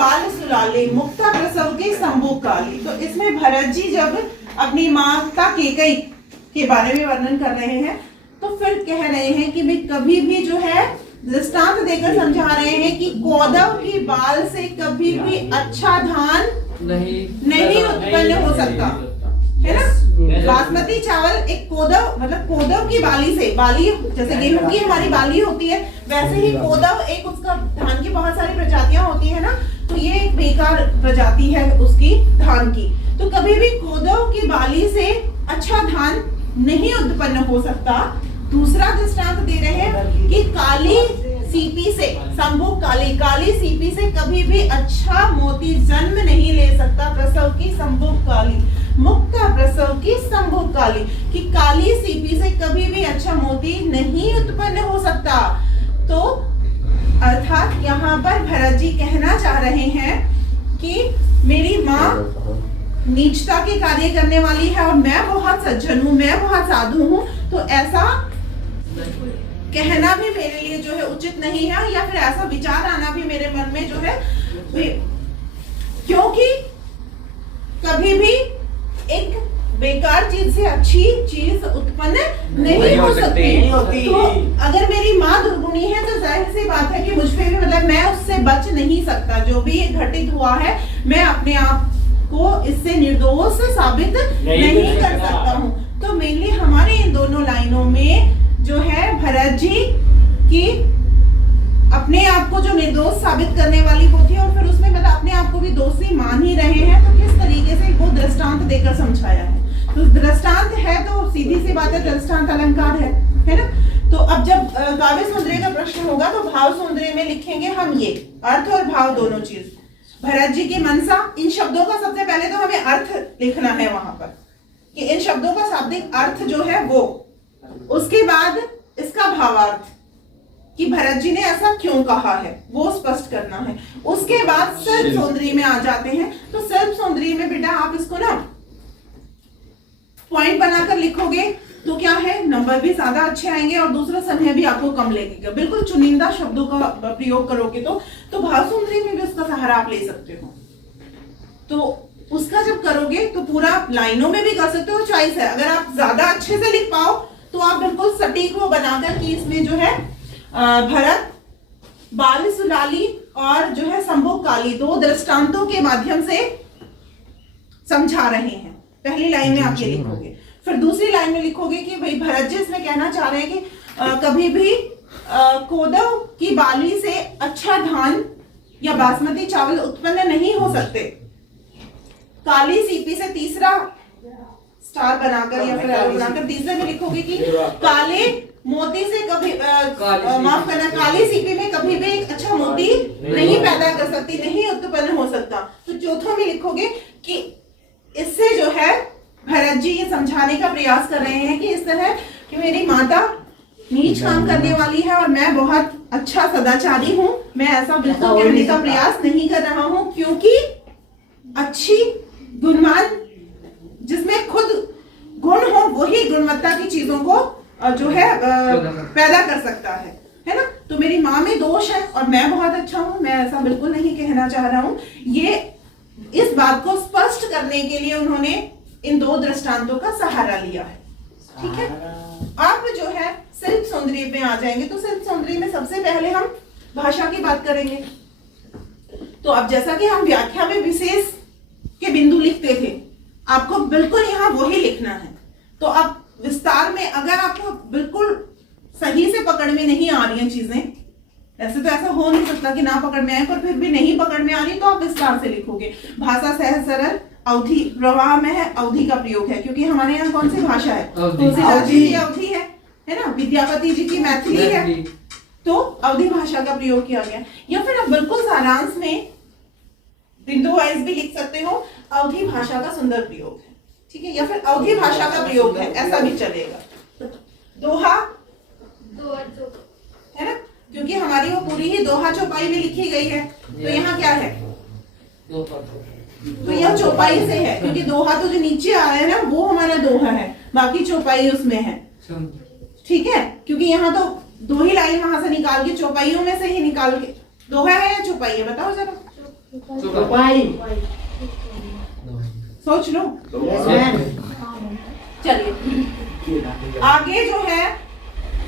बाल सुलाले मुक्ता प्रसव के संभोग काली। तो इसमें भरत जी जब अपनी माता केकई के बारे में वर्णन कर रहे हैं तो फिर कह रहे हैं कि भाई कभी भी जो है दृष्टांत देकर समझा रहे हैं कि कौदव की बाल से कभी भी अच्छा धान नहीं उत्पन्न हो सकता है ना। बासमती चावल एक कोदव मतलब कोदव की बाली से, बाली जैसे गेहूं की हमारी बाली होती है वैसे ही कोदव एक उसका धान की बहुत सारी प्रजातियां होती है ना, तो ये एक बेकार प्रजाति है उसकी धान की। तो कभी भी कोदव की बाली से अच्छा धान नहीं उत्पन्न हो सकता। दूसरा दृष्टांत दे रहे हैं कि काली सीपी से संभोग काली, काली सीपी से कभी भी अच्छा मोती जन्म नहीं ले सकता। प्रसव की संभोग काली, मुक्ता प्रसव की संभोग काली, कि काली सीपी से कभी भी अच्छा मोती नहीं उत्पन्न हो सकता। तो अर्थात यहाँ पर भरत जी कहना चाह रहे हैं कि मेरी माँ नीचता के कार्य करने वाली है और मैं बहुत सज्जन हूँ, मैं बहुत साधु हूँ, तो ऐसा कहना भी मेरे लिए जो है उचित नहीं है, या फिर ऐसा विचार आना भी मेरे मन में जो है, क्योंकि कभी भी एक बेकार चीज से अच्छी चीज उत्पन्न नहीं हो सकती। तो अगर मेरी माँ दुर्गुणी है तो जाहिर सी बात है कि मुझ पे भी मतलब मैं उससे बच नहीं सकता। जो भी घटित हुआ है मैं अपने आप को इससे निर्दोष साबित नहीं कर सकता हूँ। तो मेनली हमारे इन दोनों लाइनों में जो है भरत जी की अपने आप को जो निर्दोष साबित करने वाली वो थी, और फिर उसमें मतलब अपने आप को भी दोषी मान ही रहे हैं। तो किस तरीके से वो दृष्टांत देकर समझाया है। तो दृष्टांत है तो सीधी सी बात है, दृष्टांत अलंकार है ना। तो अब जब काव्य सौंदर्य का प्रश्न होगा तो भाव सौंदर्य में लिखेंगे हम ये अर्थ और भाव दोनों चीज। भरत जी की मनसा, इन शब्दों का सबसे पहले तो हमें अर्थ लिखना है वहां पर कि इन शब्दों का शाब्दिक अर्थ जो है वो, उसके बाद इसका भावार्थ कि भरत जी ने ऐसा क्यों कहा है वो स्पष्ट करना है। उसके बाद शिल्प सौंदर्य में आ जाते हैं। तो शिल्प सौंदर्य में बेटा आप इसको ना पॉइंट बनाकर लिखोगे तो क्या है, नंबर भी ज्यादा अच्छे आएंगे और दूसरा समय भी आपको कम लगेगा। बिल्कुल चुनिंदा शब्दों का प्रयोग करोगे तो भाव सौंदर्य में भी उसका सहारा आप ले सकते हो। तो उसका जब करोगे तो पूरा लाइनों में भी कर सकते हो, चॉइस है। अगर आप ज्यादा अच्छे से लिख पाओ तो आप बिल्कुल सटीक वो बनाकर कि इसमें जो है भरत बाल सुलाली और जो है संभोग काली दो दृष्टांतों के माध्यम से समझा रहे हैं। पहली लाइन में आप ये लिखोगे, फिर दूसरी लाइन में लिखोगे कि भाई भरत जी इसमें कहना चाह रहे हैं कि कभी भी कोदव की बाली से अच्छा धान या बासमती चावल उत्पन्न नहीं हो सकते। काली सीपी से तीसरा स्टार बनाकर या फिर बनाकर तीसरे में लिखोगे कि काले मोती से कभी माफ करना, काली सीपी में कभी भी एक अच्छा मोती नहीं पैदा कर सकती, नहीं उत्पन्न हो सकता। तो चौथों में लिखोगे कि इससे जो है भरत जी ये समझाने का प्रयास कर रहे हैं कि इस तरह कि मेरी माता नीच काम करने वाली है और मैं बहुत अच्छा सदाचारी हूँ, मैं ऐसा बिल्कुल कहने का प्रयास नहीं कर रहा हूँ, क्योंकि अच्छी गुणवान जिसमें खुद गुण हो वही गुणवत्ता की चीजों को जो है पैदा कर सकता है ना। तो मेरी माँ में दोष है और मैं बहुत अच्छा हूँ, मैं ऐसा बिल्कुल नहीं कहना चाह रहा हूँ। ये इस बात को स्पष्ट करने के लिए उन्होंने इन दो दृष्टांतों का सहारा लिया है। ठीक है, अब जो है शिल्प सौंदर्य में आ जाएंगे। तो शिल्प सौंदर्य में सबसे पहले हम भाषा की बात करेंगे। तो अब जैसा कि हम व्याख्या में विशेष के बिंदु लिखते थे, आपको बिल्कुल यहाँ वही लिखना है। तो अब विस्तार में अगर आपको बिल्कुल सही से पकड़ में नहीं आ रही हैं चीजें, ऐसे तो ऐसा हो नहीं सकता कि ना पकड़ में आए, पर फिर भी नहीं पकड़ में आ रही तो आप विस्तार से लिखोगे। भाषा सहज सरल अवधि प्रवाह में है, अवधि का प्रयोग है, क्योंकि हमारे यहाँ कौन सी भाषा है, तुलसीदास जी की अवधि है ना, विद्यापति जी की मैथिली है, तो अवधि भाषा का प्रयोग किया गया। या फिर आप बिल्कुल सारांश में बिंदु वाइज भी लिख सकते हो, अवधि भाषा का सुंदर प्रयोग है। ठीक है, या फिर अवधि भाषा का प्रयोग है, ऐसा भी चलेगा। दोहा है ना, क्योंकि हमारी वो पूरी ही दोहा चौपाई में लिखी गई है। तो यहाँ क्या है, तो यह चौपाई से है, क्योंकि दोहा तो जो नीचे आ रहा है ना वो हमारा दोहा है, बाकी चौपाई उसमें है। ठीक है, क्योंकि यहाँ तो दो ही लाइन वहां से निकाल के चौपाइयों में से ही निकाल के, दोहा है या चौपाई है बताओ जरा। चौपाई। सोच लो। चलिए आगे जो है,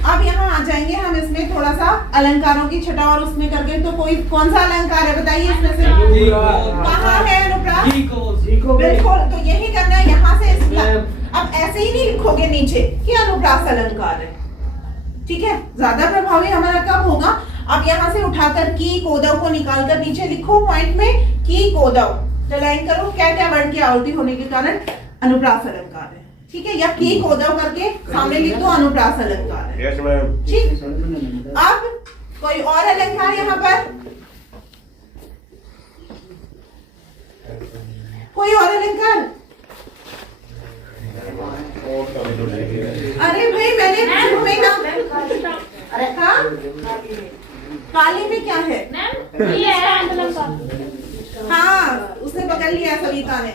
अब यहाँ आ जाएंगे हम, इसमें थोड़ा सा अलंकारों की छटा और उसमें करके, तो कोई कौन सा अलंकार है बताइए इसमें से? कहाँ है अनुप्रास? बिल्कुल, तो यही करना है यहाँ से। अब ऐसे ही नहीं लिखोगे नीचे कि अनुप्रास अलंकार है, ठीक है? ज्यादा प्रभावी हमारा कब होगा? अब यहाँ से उठाकर की कोदव को निकालकर नीचे लिखो पॉइंट में, की कोदव, तो लाइन करो, क्या क्या वर्ड की आवृत्ति होने के कारण अनुप्रास अलंकार है, ठीक है? या की कोदव करके सामने लिख दो, अनुप्रास अलंकार है। Yes ma'am. ठीक, अब कोई और अलंकार यहाँ पर, कोई और अलंकार? अरे भाई मैंने शुरू में ना, अरे हाँ, काली में क्या है? हाँ, उसने पकड़ लिया सविता ने।